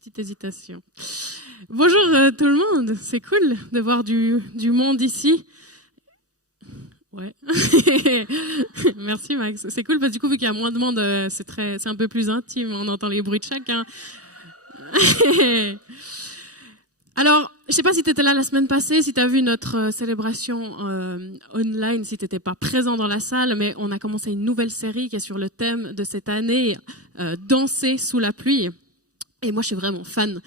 Petite hésitation. Bonjour tout le monde, c'est cool de voir du monde ici. Ouais. Merci Max. C'est cool parce que du coup vu qu'il y a moins de monde, c'est un peu plus intime, on entend les bruits de chacun. Alors, je sais pas si tu étais là la semaine passée, si tu as vu notre célébration online, si tu n'étais pas présent dans la salle, mais on a commencé une nouvelle série qui est sur le thème de cette année, Danser sous la pluie. Et moi, je suis vraiment fan.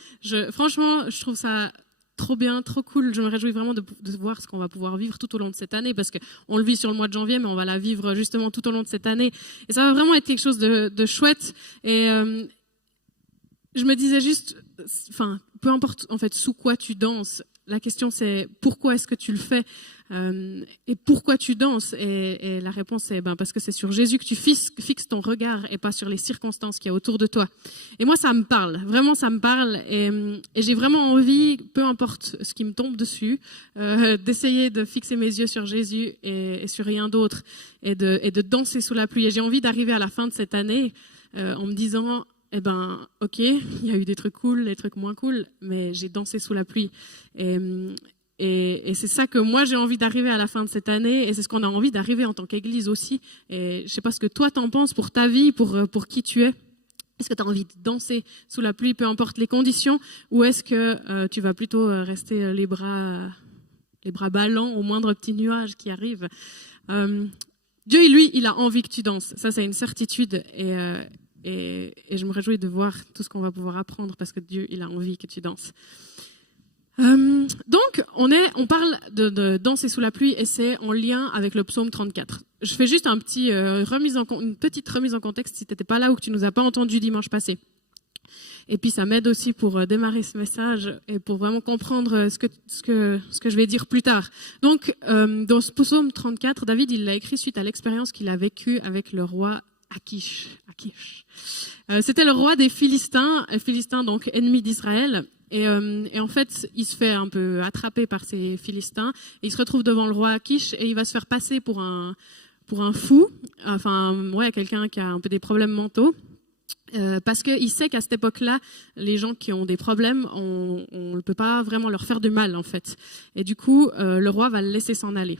Franchement, je trouve ça trop bien, trop cool. Je me réjouis vraiment de voir ce qu'on va pouvoir vivre tout au long de cette année, parce qu'on le vit sur le mois de janvier, mais on va la vivre justement tout au long de cette année. Et ça va vraiment être quelque chose de chouette. Et je me disais juste, enfin, peu importe en fait sous quoi tu danses, la question c'est pourquoi est-ce que tu le fais et pourquoi tu danses, et la réponse c'est parce que c'est sur Jésus que tu fixes ton regard et pas sur les circonstances qu'il y a autour de toi. Et moi ça me parle, vraiment ça me parle, et j'ai vraiment envie, peu importe ce qui me tombe dessus, d'essayer de fixer mes yeux sur Jésus et sur rien d'autre, et de danser sous la pluie. Et j'ai envie d'arriver à la fin de cette année en me disant ok, il y a eu des trucs cool, des trucs moins cool, mais j'ai dansé sous la pluie. Et c'est ça que moi j'ai envie d'arriver à la fin de cette année, et c'est ce qu'on a envie d'arriver en tant qu'Église aussi. Et je sais pas ce que toi t'en penses pour ta vie, pour qui tu es. Est-ce que tu as envie de danser sous la pluie, peu importe les conditions, ou est-ce que tu vas plutôt rester les bras ballants au moindre petit nuage qui arrive? Dieu, lui, il a envie que tu danses. Ça, c'est une certitude. Et je me réjouis de voir tout ce qu'on va pouvoir apprendre, parce que Dieu, il a envie que tu danses. Donc, on parle de danser sous la pluie, et c'est en lien avec le psaume 34. Je fais juste une petite remise en contexte si tu n'étais pas là ou que tu ne nous as pas entendu dimanche passé. Et puis, ça m'aide aussi pour démarrer ce message et pour vraiment comprendre ce que je vais dire plus tard. Donc, dans ce psaume 34, David, il l'a écrit suite à l'expérience qu'il a vécue avec le roi Akish. C'était le roi des Philistins, donc ennemi d'Israël. Et en fait, il se fait un peu attraper par ces Philistins, et il se retrouve devant le roi Akish, et il va se faire passer pour un fou, quelqu'un qui a un peu des problèmes mentaux. Parce qu'il sait qu'à cette époque-là, les gens qui ont des problèmes, on ne peut pas vraiment leur faire du mal, en fait. Et du coup, le roi va le laisser s'en aller.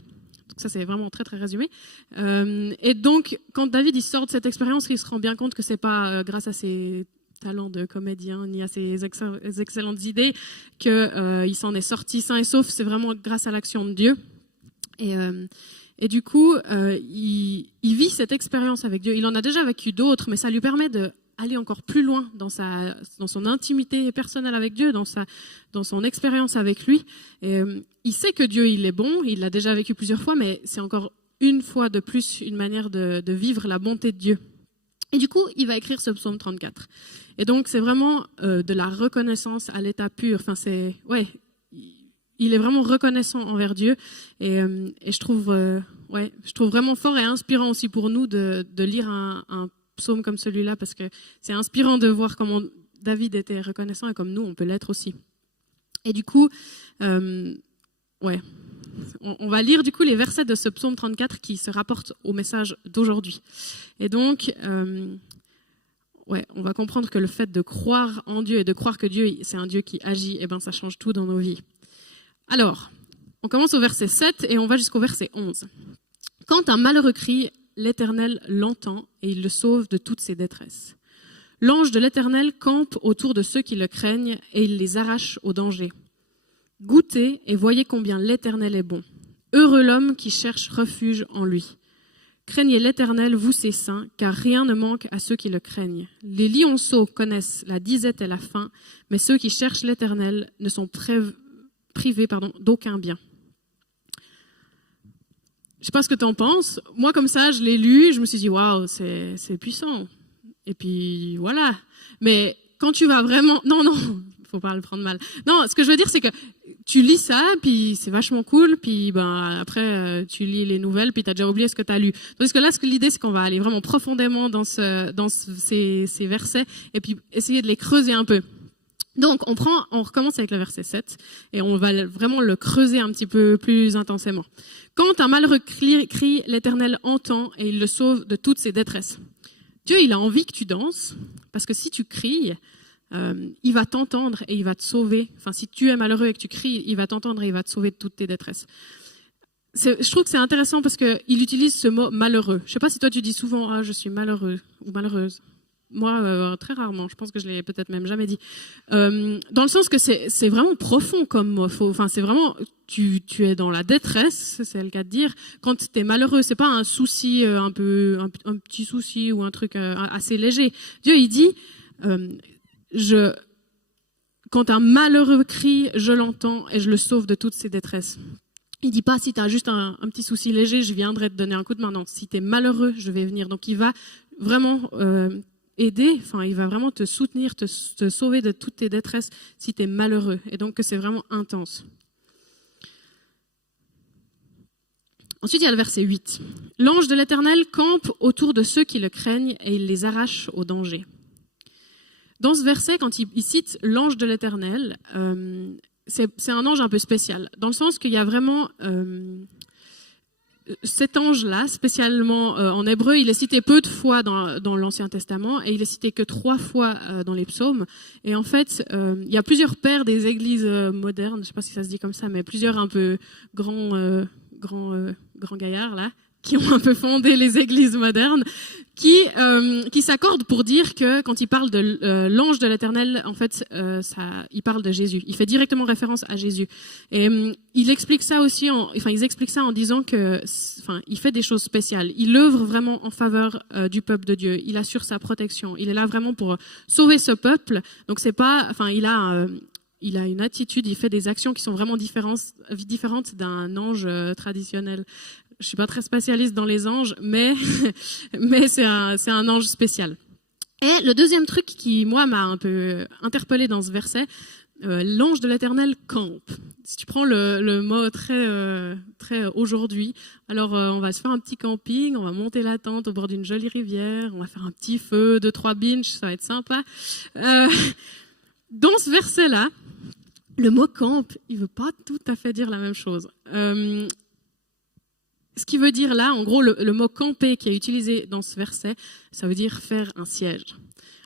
Donc ça, c'est vraiment très, très résumé. Et donc, quand David il sort de cette expérience, il se rend bien compte que c'est pas grâce à ses talents de comédien, ni à ses excellentes idées, qu'il s'en est sorti sain et sauf. C'est vraiment grâce à l'action de Dieu. Et du coup, il vit cette expérience avec Dieu. Il en a déjà vécu d'autres, mais ça lui permet d'aller encore plus loin dans son intimité personnelle avec Dieu, dans son expérience avec lui. Et, il sait que Dieu, il est bon, il l'a déjà vécu plusieurs fois, mais c'est encore une fois de plus une manière de vivre la bonté de Dieu. Et du coup, il va écrire ce psaume 34. Et donc, c'est vraiment de la reconnaissance à l'état pur. Enfin, il est vraiment reconnaissant envers Dieu, et je trouve vraiment fort et inspirant aussi pour nous de lire un psaume comme celui-là, parce que c'est inspirant de voir comment David était reconnaissant et comme nous, on peut l'être aussi. Et du coup, on va lire du coup les versets de ce psaume 34 qui se rapportent au message d'aujourd'hui. Et donc, on va comprendre que le fait de croire en Dieu et de croire que Dieu, c'est un Dieu qui agit, ça change tout dans nos vies. Alors, on commence au verset 7 et on va jusqu'au verset 11. « Quand un malheureux crie, l'Éternel l'entend et il le sauve de toutes ses détresses. L'ange de l'Éternel campe autour de ceux qui le craignent et il les arrache au danger. Goûtez et voyez combien l'Éternel est bon. Heureux l'homme qui cherche refuge en lui. Craignez l'Éternel, vous ses saints, car rien ne manque à ceux qui le craignent. Les lionceaux connaissent la disette et la faim, mais ceux qui cherchent l'Éternel ne sont privés d'aucun bien. » Je sais pas ce que tu en penses. Moi, comme ça, je l'ai lu, je me suis dit, waouh, c'est puissant. Et puis, voilà. Mais quand tu vas vraiment... Non, faut pas le prendre mal. Non, ce que je veux dire, c'est que tu lis ça, puis c'est vachement cool, puis après, tu lis les nouvelles, puis tu as déjà oublié ce que tu as lu. Parce que là, l'idée, c'est qu'on va aller vraiment profondément dans ces versets, et puis essayer de les creuser un peu. Donc, on recommence avec le verset 7 et on va vraiment le creuser un petit peu plus intensément. Quand un malheureux crie, l'Éternel entend et il le sauve de toutes ses détresses. Dieu, il a envie que tu danses, parce que si tu cries, il va t'entendre et il va te sauver. Enfin, si tu es malheureux et que tu cries, il va t'entendre et il va te sauver de toutes tes détresses. Je trouve que c'est intéressant parce qu'il utilise ce mot malheureux. Je sais pas si toi tu dis souvent « Ah, je suis malheureux » ou « malheureuse ». Moi, très rarement. Je pense que je l'ai peut-être même jamais dit. Dans le sens que c'est vraiment profond comme mot. Enfin, c'est vraiment tu es dans la détresse, c'est le cas de dire. Quand tu es malheureux, c'est pas un souci un petit souci ou un truc assez léger. Dieu, il dit quand un malheureux crie, je l'entends et je le sauve de toutes ses détresses. Il dit pas si tu as juste un petit souci léger, je viendrai te donner un coup de main. Non, si tu es malheureux, je vais venir. Donc il va vraiment aider, enfin il va vraiment te soutenir, te sauver de toutes tes détresses si tu es malheureux. Et donc c'est vraiment intense. Ensuite, il y a le verset 8. L'ange de l'Éternel campe autour de ceux qui le craignent et il les arrache au danger. Dans ce verset, quand il cite l'ange de l'Éternel, c'est un ange un peu spécial, dans le sens qu'il y a vraiment cet ange-là, spécialement en hébreu, il est cité peu de fois dans l'Ancien Testament et il est cité que 3 fois dans les psaumes. Et en fait, il y a plusieurs pères des églises modernes, je ne sais pas si ça se dit comme ça, mais plusieurs un peu grands gaillards là, qui ont un peu fondé les églises modernes, qui s'accordent pour dire que quand il parle de l'ange de l'Éternel, en fait, il parle de Jésus. Il fait directement référence à Jésus. Et il explique ça aussi, ils expliquent ça en disant que, il fait des choses spéciales. Il œuvre vraiment en faveur du peuple de Dieu. Il assure sa protection. Il est là vraiment pour sauver ce peuple. Donc c'est pas, il a une attitude, il fait des actions qui sont vraiment différentes d'un ange traditionnel. Je suis pas très spécialiste dans les anges, mais c'est un ange spécial. Et le deuxième truc qui, moi, m'a un peu interpellée dans ce verset, l'ange de l'Éternel campe. Si tu prends le mot très aujourd'hui, alors on va se faire un petit camping, on va monter la tente au bord d'une jolie rivière, on va faire un petit feu, 2-3 binges, ça va être sympa. Dans ce verset-là, le mot campe, il veut pas tout à fait dire la même chose. Ce qui veut dire là, en gros, le mot camper qui est utilisé dans ce verset, ça veut dire faire un siège.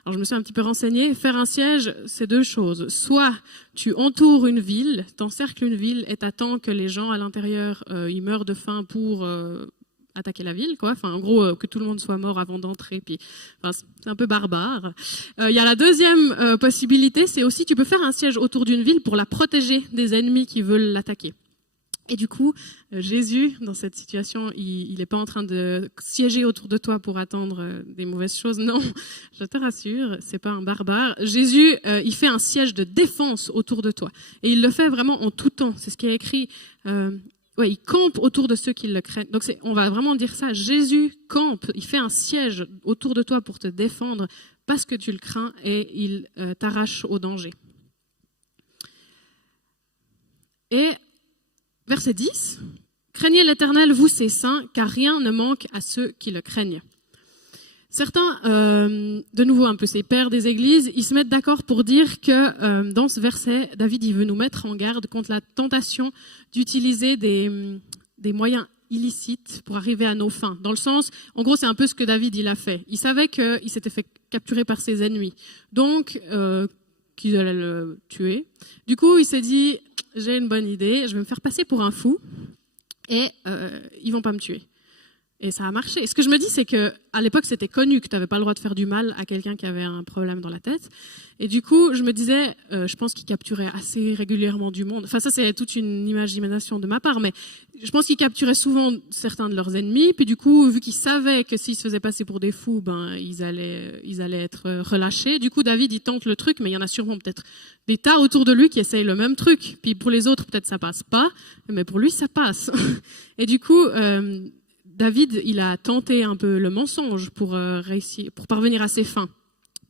Alors je me suis un petit peu renseignée. Faire un siège, c'est 2 choses. Soit tu entoures une ville, t'encercles une ville et t'attends que les gens à l'intérieur ils meurent de faim pour attaquer la ville, quoi. Enfin, en gros, que tout le monde soit mort avant d'entrer. Puis, c'est un peu barbare. Il y a la deuxième possibilité, c'est aussi tu peux faire un siège autour d'une ville pour la protéger des ennemis qui veulent l'attaquer. Et du coup, Jésus, dans cette situation, il n'est pas en train de siéger autour de toi pour attendre des mauvaises choses. Non, je te rassure, c'est pas un barbare. Jésus, il fait un siège de défense autour de toi. Et il le fait vraiment en tout temps. C'est ce qui est écrit. Il campe autour de ceux qui le craignent. Donc on va vraiment dire ça. Jésus campe, il fait un siège autour de toi pour te défendre parce que tu le crains et il t'arrache au danger. Et verset 10, « Craignez l'Éternel, vous ses saints, car rien ne manque à ceux qui le craignent. » Certains, de nouveau un peu ces pères des églises, ils se mettent d'accord pour dire que dans ce verset, David il veut nous mettre en garde contre la tentation d'utiliser des moyens illicites pour arriver à nos fins. Dans le sens, en gros, c'est un peu ce que David il a fait. Il savait qu'il s'était fait capturer par ses ennemis, donc qu'ils allaient le tuer. Du coup, il s'est dit, j'ai une bonne idée, je vais me faire passer pour un fou et ils vont pas me tuer. Et ça a marché. Et ce que je me dis, c'est que à l'époque, c'était connu que tu n'avais pas le droit de faire du mal à quelqu'un qui avait un problème dans la tête. Et du coup, je me disais, je pense qu'il capturait assez régulièrement du monde. Enfin, ça, c'est toute une imagination de ma part, mais je pense qu'il capturait souvent certains de leurs ennemis. Puis du coup, vu qu'ils savaient que s'ils se faisaient passer pour des fous, ils allaient être relâchés. Du coup, David, il tente le truc, mais il y en a sûrement peut-être des tas autour de lui qui essayent le même truc. Puis pour les autres, peut-être ça passe pas, mais pour lui, ça passe. Et du coup, David, il a tenté un peu le mensonge pour réussir, pour parvenir à ses fins.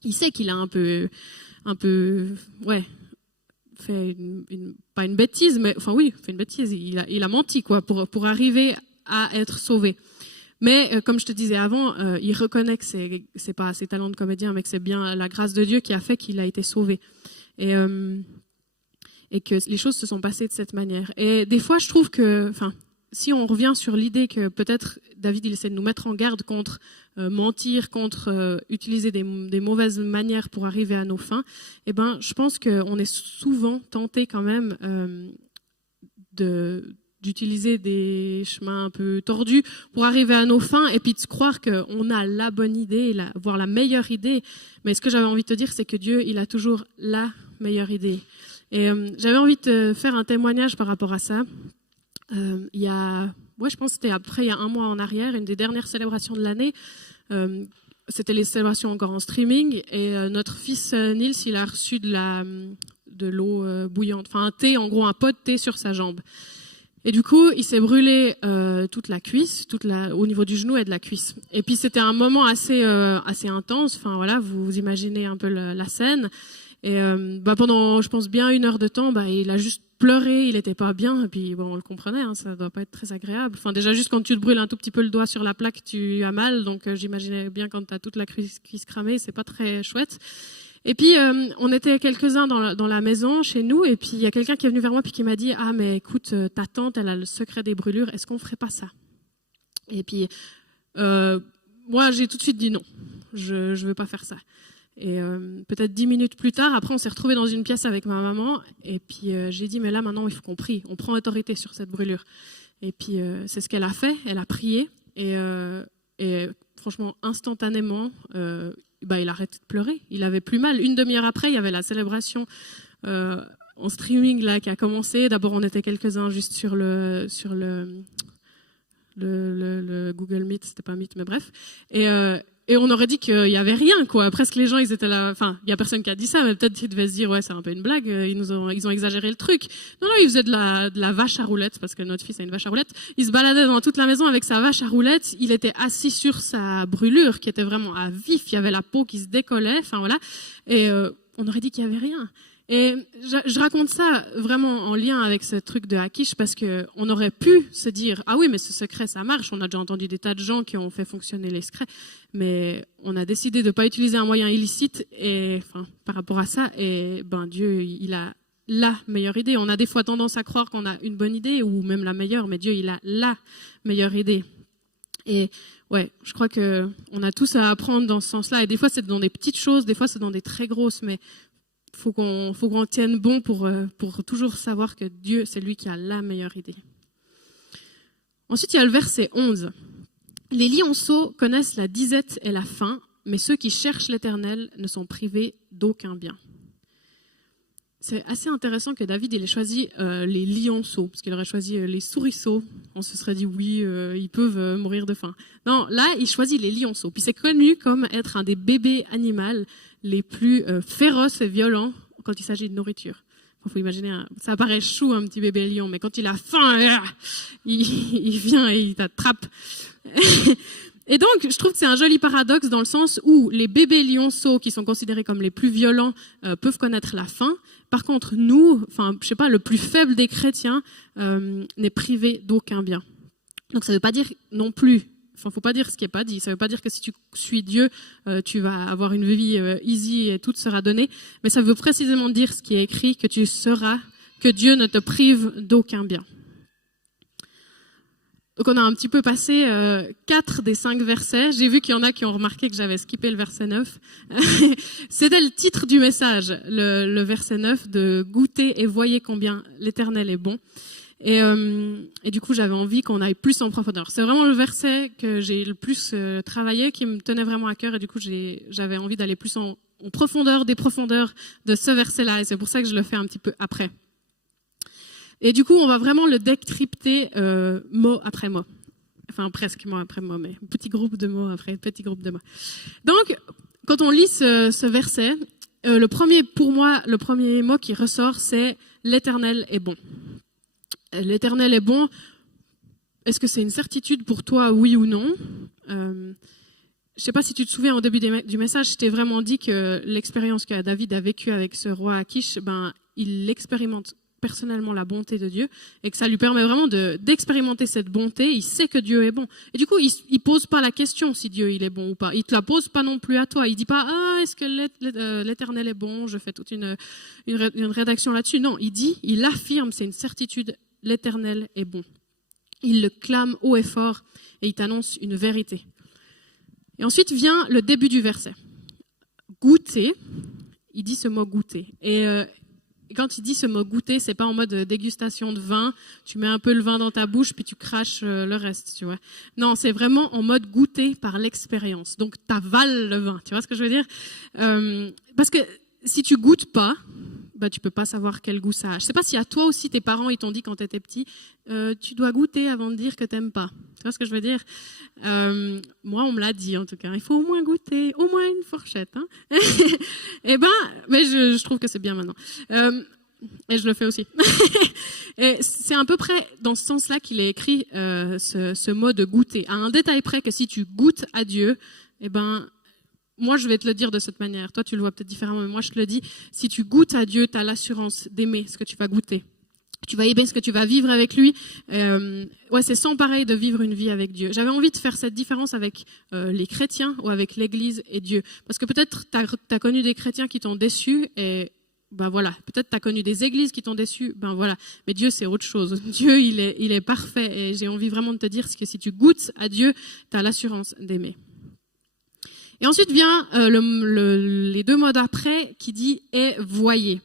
Il sait qu'il a un peu, fait pas une bêtise, mais fait une bêtise. Il a menti quoi pour arriver à être sauvé. Mais comme je te disais avant, il reconnaît que c'est pas ses talents de comédien, mais que c'est bien la grâce de Dieu qui a fait qu'il a été sauvé. Et que les choses se sont passées de cette manière. Et des fois, je trouve que, si on revient sur l'idée que peut-être David il essaie de nous mettre en garde contre mentir, contre utiliser des mauvaises manières pour arriver à nos fins, eh ben, je pense qu'on est souvent tenté quand même d'utiliser des chemins un peu tordus pour arriver à nos fins et puis de se croire qu'on a la bonne idée, voire la meilleure idée. Mais ce que j'avais envie de te dire, c'est que Dieu, il a toujours la meilleure idée. Et j'avais envie de te faire un témoignage par rapport à ça. Je pense que c'était il y a un mois en arrière, une des dernières célébrations de l'année. C'était les célébrations encore en streaming et notre fils Nils, il a reçu de l'eau bouillante, enfin un thé, en gros un pot de thé sur sa jambe. Et du coup, il s'est brûlé toute la cuisse, au niveau du genou et de la cuisse. Et puis c'était un moment assez intense. Enfin voilà, vous imaginez un peu la scène. Et pendant, je pense bien 1 heure de temps, il a juste pleuré, il n'était pas bien. Et puis bon, on le comprenait, hein, ça doit pas être très agréable. Enfin déjà juste quand tu te brûles un tout petit peu le doigt sur la plaque, tu as mal. Donc j'imaginais bien quand tu as toute la cuisse cramée, c'est pas très chouette. Et puis, on était quelques-uns dans la maison, chez nous, et puis il y a quelqu'un qui est venu vers moi puis qui m'a dit « Ah, mais écoute, ta tante, elle a le secret des brûlures, est-ce qu'on ferait pas ça ?» Et puis, moi, j'ai tout de suite dit non, je veux pas faire ça. Et peut-être 10 minutes plus tard, après, on s'est retrouvés dans une pièce avec ma maman, et puis j'ai dit « Mais là, maintenant, il faut qu'on prie, on prend autorité sur cette brûlure. » Et puis, c'est ce qu'elle a fait, elle a prié, et franchement, instantanément... il arrêtait de pleurer, il avait plus mal. 1 demi-heure après, il y avait la célébration en streaming là qui a commencé. D'abord, on était quelques-uns juste sur le Google Meet, c'était pas Meet, mais bref. Et on aurait dit qu'il y avait rien, quoi. Presque les gens, ils étaient là. Enfin, il y a personne qui a dit ça, mais peut-être qu'ils devaient se dire, ouais, c'est un peu une blague. Ils ont exagéré le truc. Non, ils faisaient de la vache à roulettes, parce que notre fils a une vache à roulettes. Il se baladait dans toute la maison avec sa vache à roulettes. Il était assis sur sa brûlure, qui était vraiment à vif. Il y avait la peau qui se décollait. Enfin voilà. Et on aurait dit qu'il y avait rien. Et je raconte ça vraiment en lien avec ce truc de Akish parce que on aurait pu se dire ah oui mais ce secret ça marche, on a déjà entendu des tas de gens qui ont fait fonctionner les secrets, mais on a décidé de pas utiliser un moyen illicite et par rapport à ça et Dieu il a la meilleure idée. On a des fois tendance à croire qu'on a une bonne idée ou même la meilleure, mais Dieu il a la meilleure idée. Et ouais, je crois que on a tous à apprendre dans ce sens-là et des fois c'est dans des petites choses, des fois c'est dans des très grosses, mais faut qu'on tienne bon pour toujours savoir que Dieu, c'est lui qui a la meilleure idée. Ensuite, il y a le verset 11. Les lionceaux connaissent la disette et la faim, mais ceux qui cherchent l'Éternel ne sont privés d'aucun bien. C'est assez intéressant que David il ait choisi les lionceaux, parce qu'il aurait choisi les souriceaux. On se serait dit oui, ils peuvent mourir de faim. Non, là, il choisit les lionceaux. Puis c'est connu comme être un des bébés animaux les plus féroces et violents quand il s'agit de nourriture. Il faut imaginer, ça paraît chou un petit bébé lion, mais quand il a faim, il vient et il t'attrape. Et donc, je trouve que c'est un joli paradoxe dans le sens où les bébés lionceaux, qui sont considérés comme les plus violents, peuvent connaître la faim. Par contre, nous, le plus faible des chrétiens n'est privé d'aucun bien. Donc, ça ne veut pas dire non plus. Faut pas dire ce qui n'est pas dit. Ça ne veut pas dire que si tu suis Dieu, tu vas avoir une vie easy et tout te sera donné. Mais ça veut précisément dire ce qui est écrit, que Dieu ne te prive d'aucun bien. Donc on a un petit peu passé 4 des 5 versets. J'ai vu qu'il y en a qui ont remarqué que j'avais skippé le verset 9. C'était le titre du message, le verset 9, de « Goûtez et voyez combien l'Éternel est bon ». Et du coup, j'avais envie qu'on aille plus en profondeur. C'est vraiment le verset que j'ai le plus travaillé, qui me tenait vraiment à cœur. Et du coup, j'avais envie d'aller plus en profondeur des profondeurs de ce verset-là. Et c'est pour ça que je le fais un petit peu après. Et du coup, on va vraiment le décrypter mot après mot. Enfin, presque mot après mot, mais petit groupe de mots après petit groupe de mots. Donc, quand on lit ce verset, le premier mot qui ressort, c'est « l'Éternel est bon ». L'Éternel est bon. Est-ce que c'est une certitude pour toi, oui ou non? Je ne sais pas si tu te souviens au début du message, je t'ai vraiment dit que l'expérience que David a vécue avec ce roi Akish, il expérimente personnellement la bonté de Dieu et que ça lui permet vraiment d'expérimenter cette bonté. Il sait que Dieu est bon. Et du coup, il pose pas la question si Dieu il est bon ou pas. Il te la pose pas non plus à toi. Il dit pas est-ce que l'Éternel est bon? Je fais toute une rédaction là-dessus. Non, il affirme, c'est une certitude. L'Éternel est bon. Il le clame haut et fort et il t'annonce une vérité. Et ensuite vient le début du verset. Goûter, il dit ce mot goûter. Et quand il dit ce mot goûter, c'est pas en mode dégustation de vin, tu mets un peu le vin dans ta bouche puis tu craches le reste, tu vois. Non, c'est vraiment en mode goûter par l'expérience. Donc t'avales le vin, tu vois ce que je veux dire? Parce que si tu goûtes pas, bah tu peux pas savoir quel goût ça a. Je sais pas si à toi aussi tes parents ils t'ont dit quand tu étais petit, tu dois goûter avant de dire que t'aimes pas. Tu vois ce que je veux dire? Moi on me l'a dit en tout cas. Il faut au moins goûter, au moins une fourchette. Hein. Et ben, mais je trouve que c'est bien maintenant. Et je le fais aussi. Et c'est à peu près dans ce sens-là qu'il est écrit ce mot de goûter. À un détail près que si tu goûtes à Dieu, eh ben moi, je vais te le dire de cette manière. Toi, tu le vois peut-être différemment, mais moi, je te le dis. Si tu goûtes à Dieu, tu as l'assurance d'aimer ce que tu vas goûter. Tu vas aimer ce que tu vas vivre avec lui. C'est sans pareil de vivre une vie avec Dieu. J'avais envie de faire cette différence avec les chrétiens ou avec l'Église et Dieu. Parce que peut-être tu as connu des chrétiens qui t'ont déçu et ben voilà. Peut-être tu as connu des églises qui t'ont déçu. Ben voilà. Mais Dieu, c'est autre chose. Dieu, il est parfait. Et j'ai envie vraiment de te dire que si tu goûtes à Dieu, tu as l'assurance d'aimer. Et ensuite vient les deux mots d'après qui dit « et voyez ».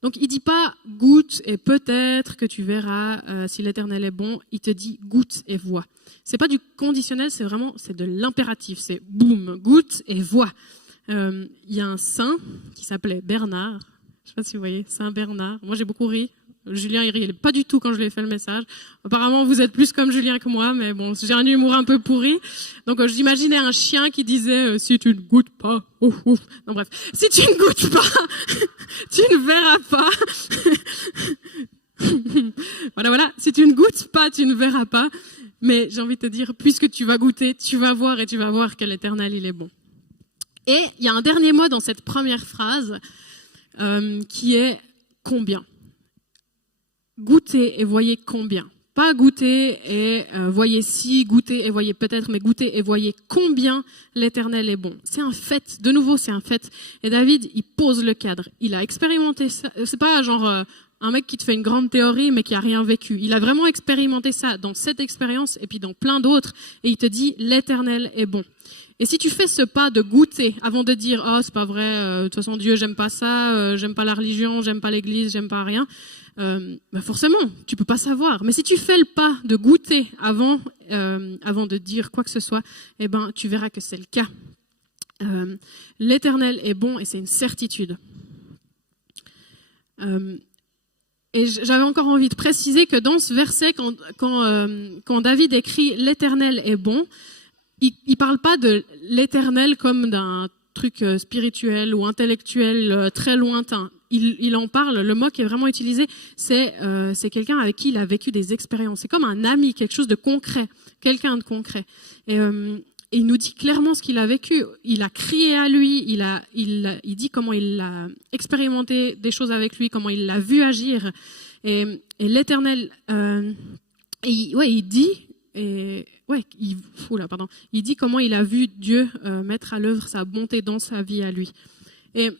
Donc il dit pas « goûte et peut-être que tu verras si l'Éternel est bon ». Il te dit « goûte et vois ». C'est pas du conditionnel, c'est de l'impératif. C'est « boum, goûte et vois ». Il y a un saint qui s'appelait Bernard. Je sais pas si vous voyez, Saint Bernard. Moi j'ai beaucoup ri. Julien, il riait pas du tout quand je lui ai fait le message. Apparemment, vous êtes plus comme Julien que moi, mais bon, j'ai un humour un peu pourri. Donc, j'imaginais un chien qui disait si tu ne goûtes pas, ouf, ouf. Non, bref, si tu ne goûtes pas, tu ne verras pas. Voilà. Si tu ne goûtes pas, tu ne verras pas. Mais j'ai envie de te dire, puisque tu vas goûter, tu vas voir et tu vas voir que l'Éternel, il est bon. Et il y a un dernier mot dans cette première phrase qui est combien. Goûtez et voyez combien. Pas goûter et voyez si, goûter et voyez peut-être, mais goûtez et voyez combien l'Éternel est bon. C'est un fait. De nouveau, c'est un fait. Et David, il pose le cadre. Il a expérimenté ça. C'est pas genre un mec qui te fait une grande théorie, mais qui a rien vécu. Il a vraiment expérimenté ça dans cette expérience et puis dans plein d'autres. Et il te dit, l'Éternel est bon. Et si tu fais ce pas de goûter avant de dire, oh, c'est pas vrai, de toute façon, Dieu, j'aime pas ça, j'aime pas la religion, j'aime pas l'église, j'aime pas rien. Forcément, tu peux pas savoir. Mais si tu fais le pas de goûter avant de dire quoi que ce soit, eh ben, tu verras que c'est le cas. L'Éternel est bon et c'est une certitude. Et j'avais encore envie de préciser que dans ce verset, quand David écrit l'Éternel est bon, il parle pas de l'Éternel comme d'un truc spirituel ou intellectuel très lointain. Il en parle, le mot qui est vraiment utilisé, c'est quelqu'un avec qui il a vécu des expériences. C'est comme un ami, quelque chose de concret, quelqu'un de concret. Et il nous dit clairement ce qu'il a vécu. Il a crié à lui, il dit comment il a expérimenté des choses avec lui, comment il l'a vu agir. Et l'Éternel, il dit... il dit comment il a vu Dieu mettre à l'œuvre sa bonté dans sa vie à lui. Et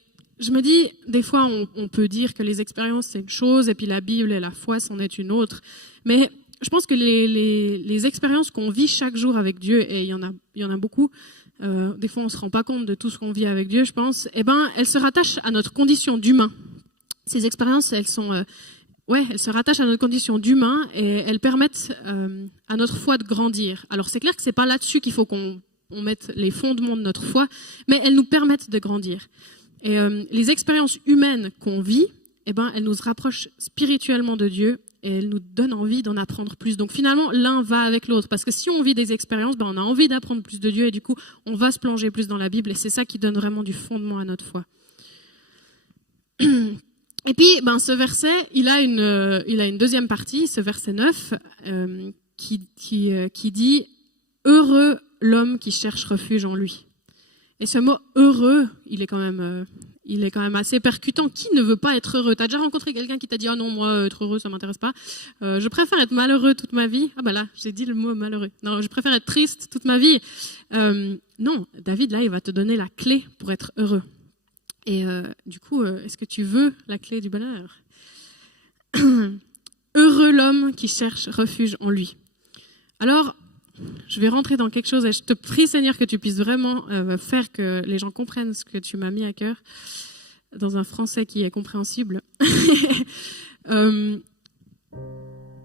je me dis, des fois, on peut dire que les expériences, c'est une chose, et puis la Bible et la foi, c'en est une autre. Mais je pense que les expériences qu'on vit chaque jour avec Dieu, et il y en a beaucoup, des fois, on ne se rend pas compte de tout ce qu'on vit avec Dieu, je pense, elles se rattachent à notre condition d'humain. Ces expériences, elles se rattachent à notre condition d'humain et elles permettent à notre foi de grandir. Alors c'est clair que c'est pas là-dessus qu'il faut qu'on mette les fondements de notre foi, mais elles nous permettent de grandir. Et les expériences humaines qu'on vit, elles nous rapprochent spirituellement de Dieu et elles nous donnent envie d'en apprendre plus. Donc finalement, l'un va avec l'autre. Parce que si on vit des expériences, on a envie d'apprendre plus de Dieu et du coup, on va se plonger plus dans la Bible et c'est ça qui donne vraiment du fondement à notre foi. Et puis, ce verset, il a une deuxième partie, ce verset 9, qui dit « Heureux l'homme qui cherche refuge en lui ». Et ce mot « heureux », il est quand même assez percutant. Qui ne veut pas être heureux? T'as déjà rencontré quelqu'un qui t'a dit « Ah non, moi, être heureux, ça m'intéresse pas. Je préfère être malheureux toute ma vie. » Ah là, j'ai dit le mot malheureux. Non, je préfère être triste toute ma vie. Non, David, là, il va te donner la clé pour être heureux. Et du coup, est-ce que tu veux la clé du bonheur? Heureux l'homme qui cherche refuge en lui. Alors, je vais rentrer dans quelque chose et je te prie, Seigneur, que tu puisses vraiment faire que les gens comprennent ce que tu m'as mis à cœur dans un français qui est compréhensible.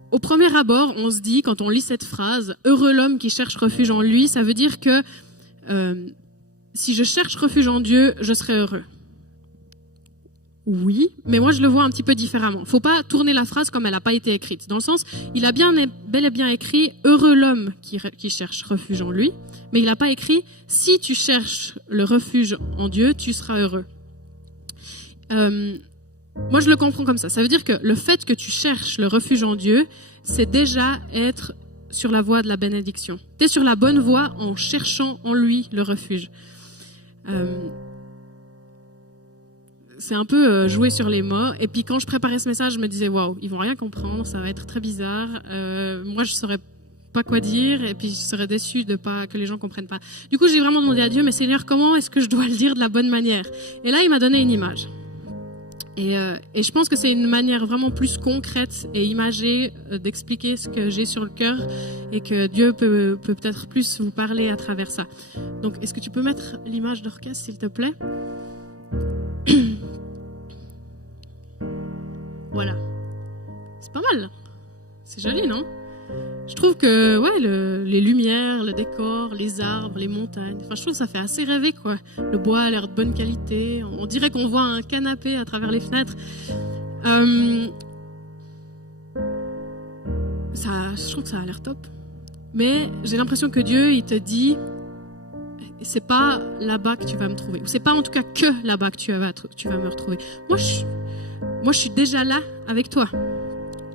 Au premier abord, on se dit, quand on lit cette phrase, « Heureux l'homme qui cherche refuge en lui », ça veut dire que si je cherche refuge en Dieu, je serai heureux. Oui, mais moi je le vois un petit peu différemment. Faut pas tourner la phrase comme elle n'a pas été écrite. Dans le sens, il a bel et bien écrit « Heureux l'homme qui cherche refuge en lui », mais il n'a pas écrit « Si tu cherches le refuge en Dieu, tu seras heureux ». Moi je le comprends comme ça. Ça veut dire que le fait que tu cherches le refuge en Dieu, c'est déjà être sur la voie de la bénédiction. Tu es sur la bonne voie en cherchant en lui le refuge. C'est un peu jouer sur les mots. Et puis quand je préparais ce message, je me disais, waouh, ils vont rien comprendre, ça va être très bizarre. Moi, je saurais pas quoi dire, et puis je serais déçue de pas que les gens comprennent pas. Du coup, j'ai vraiment demandé à Dieu, mais Seigneur, comment est-ce que je dois le dire de la bonne manière? Et là, il m'a donné une image. Et je pense que c'est une manière vraiment plus concrète et imagée d'expliquer ce que j'ai sur le cœur, et que Dieu peut peut-être plus vous parler à travers ça. Donc, est-ce que tu peux mettre l'image d'orchestre, s'il te plaît? Voilà. C'est pas mal. C'est joli, non? Je trouve que les lumières, le décor, les arbres, les montagnes, je trouve que ça fait assez rêver, quoi. Le bois a l'air de bonne qualité. On dirait qu'on voit un canapé à travers les fenêtres. Je trouve que ça a l'air top. Mais j'ai l'impression que Dieu, il te dit, c'est pas là-bas que tu vas me trouver. Ou c'est pas en tout cas que là-bas que tu vas me retrouver. Moi, je suis déjà là avec toi.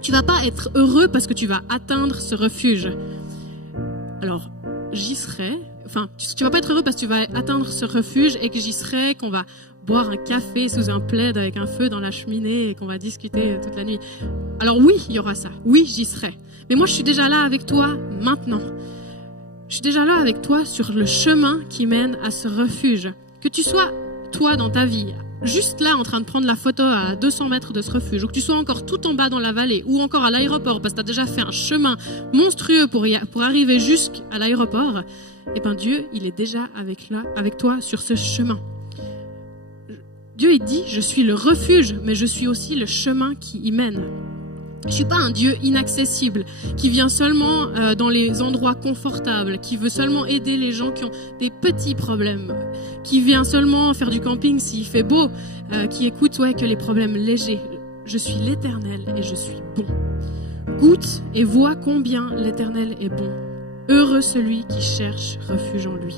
Tu vas pas être heureux parce que tu vas atteindre ce refuge. Alors, j'y serai. Enfin, tu vas pas être heureux parce que tu vas atteindre ce refuge et que j'y serai, qu'on va boire un café sous un plaid avec un feu dans la cheminée et qu'on va discuter toute la nuit. Alors oui, il y aura ça. Oui, j'y serai. Mais moi, je suis déjà là avec toi maintenant. Je suis déjà là avec toi sur le chemin qui mène à ce refuge. Que tu sois, toi, dans ta vie, juste là en train de prendre la photo à 200 mètres de ce refuge, ou que tu sois encore tout en bas dans la vallée, ou encore à l'aéroport parce que tu as déjà fait un chemin monstrueux pour arriver jusqu'à l'aéroport, eh bien Dieu, il est déjà avec toi sur ce chemin. Dieu, il dit, je suis le refuge, mais je suis aussi le chemin qui y mène. Je ne suis pas un Dieu inaccessible, qui vient seulement dans les endroits confortables, qui veut seulement aider les gens qui ont des petits problèmes, qui vient seulement faire du camping s'il fait beau, qui écoute que les problèmes légers. Je suis l'Éternel et je suis bon. Goûte et vois combien l'Éternel est bon. Heureux celui qui cherche refuge en lui.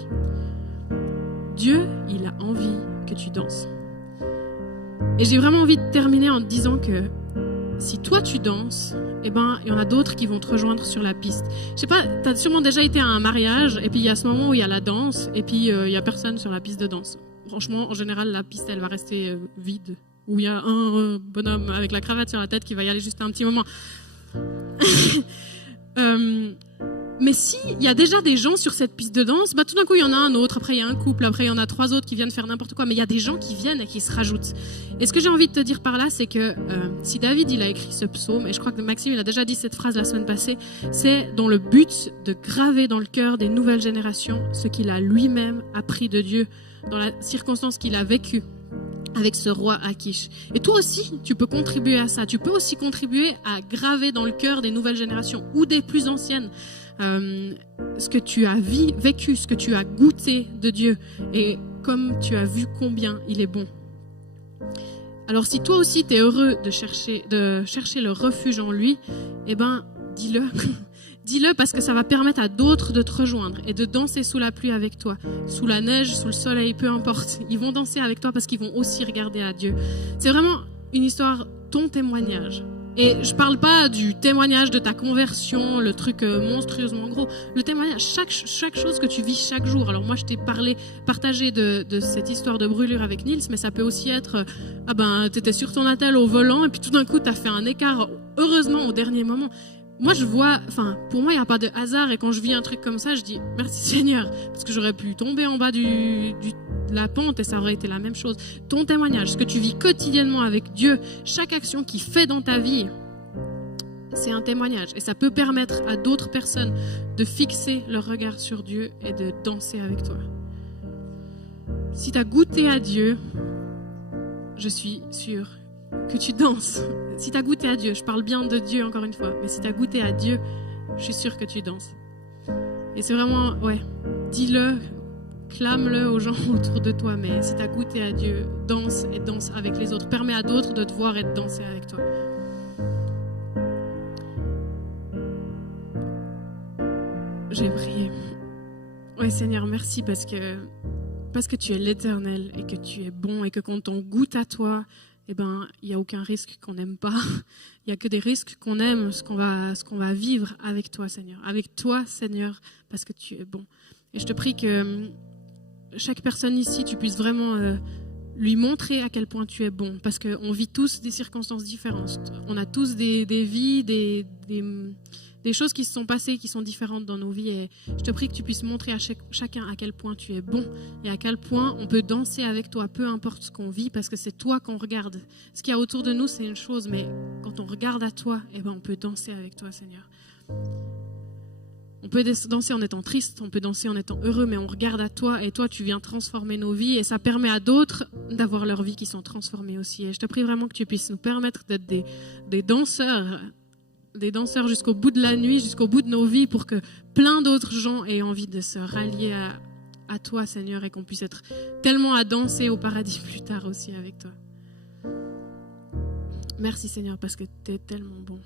Dieu, il a envie que tu danses. Et j'ai vraiment envie de terminer en te disant que si toi tu danses, eh ben il y en a d'autres qui vont te rejoindre sur la piste. Je sais pas, tu as sûrement déjà été à un mariage et puis il y a ce moment où il y a la danse et puis il y a personne sur la piste de danse. Franchement, en général, la piste elle va rester vide, où il y a un bonhomme avec la cravate sur la tête qui va y aller juste un petit moment. Mais si il y a déjà des gens sur cette piste de danse, tout d'un coup il y en a un autre, après il y a un couple, après il y en a 3 autres qui viennent faire n'importe quoi, mais il y a des gens qui viennent et qui se rajoutent. Et ce que j'ai envie de te dire par là, c'est que si David il a écrit ce psaume, et je crois que Maxime il a déjà dit cette phrase la semaine passée, c'est dans le but de graver dans le cœur des nouvelles générations ce qu'il a lui-même appris de Dieu dans la circonstance qu'il a vécue avec ce roi Akish. Et toi aussi, tu peux contribuer à ça. Tu peux aussi contribuer à graver dans le cœur des nouvelles générations ou des plus anciennes ce que tu as vécu, ce que tu as goûté de Dieu et comme tu as vu combien il est bon. Alors si toi aussi tu es heureux de chercher le refuge en lui, eh ben dis-le. Dis-le parce que ça va permettre à d'autres de te rejoindre et de danser sous la pluie avec toi, sous la neige, sous le soleil, peu importe. Ils vont danser avec toi parce qu'ils vont aussi regarder à Dieu. C'est vraiment une histoire, ton témoignage. Et je parle pas du témoignage de ta conversion, le truc monstrueusement gros. Le témoignage, chaque chose que tu vis chaque jour. Alors moi, je t'ai partagé de cette histoire de brûlure avec Nils, mais ça peut aussi être, t'étais sur ton attel au volant et puis tout d'un coup, t'as fait un écart, heureusement, au dernier moment. Moi, pour moi, il n'y a pas de hasard. Et quand je vis un truc comme ça, je dis merci Seigneur. Parce que j'aurais pu tomber en bas de la pente et ça aurait été la même chose. Ton témoignage, ce que tu vis quotidiennement avec Dieu, chaque action qu'il fait dans ta vie, c'est un témoignage. Et ça peut permettre à d'autres personnes de fixer leur regard sur Dieu et de danser avec toi. Si tu as goûté à Dieu, je suis sûre que tu danses. Si tu as goûté à Dieu, je parle bien de Dieu encore une fois, mais si tu as goûté à Dieu, je suis sûre que tu danses. Et c'est vraiment, dis-le, clame-le aux gens autour de toi, mais si tu as goûté à Dieu, danse et danse avec les autres. Permets à d'autres de te voir et de danser avec toi. J'ai prié. Ouais, Seigneur, merci parce que tu es l'Éternel et que tu es bon et que quand on goûte à toi, il n'y a aucun risque qu'on n'aime pas. Il n'y a que des risques qu'on aime, ce qu'on va vivre avec toi, Seigneur. Avec toi, Seigneur, parce que tu es bon. Et je te prie que chaque personne ici, tu puisses vraiment lui montrer à quel point tu es bon. Parce qu'on vit tous des circonstances différentes. On a tous des vies, des choses qui se sont passées, qui sont différentes dans nos vies. Et je te prie que tu puisses montrer à chacun à quel point tu es bon et à quel point on peut danser avec toi, peu importe ce qu'on vit, parce que c'est toi qu'on regarde. Ce qu'il y a autour de nous, c'est une chose, mais quand on regarde à toi, on peut danser avec toi, Seigneur. On peut danser en étant triste, on peut danser en étant heureux, mais on regarde à toi et toi, tu viens transformer nos vies et ça permet à d'autres d'avoir leurs vies qui sont transformées aussi. Et je te prie vraiment que tu puisses nous permettre d'être des danseurs jusqu'au bout de la nuit, jusqu'au bout de nos vies, pour que plein d'autres gens aient envie de se rallier à toi, Seigneur, et qu'on puisse être tellement à danser au paradis plus tard aussi avec toi. Merci, Seigneur, parce que tu es tellement bon.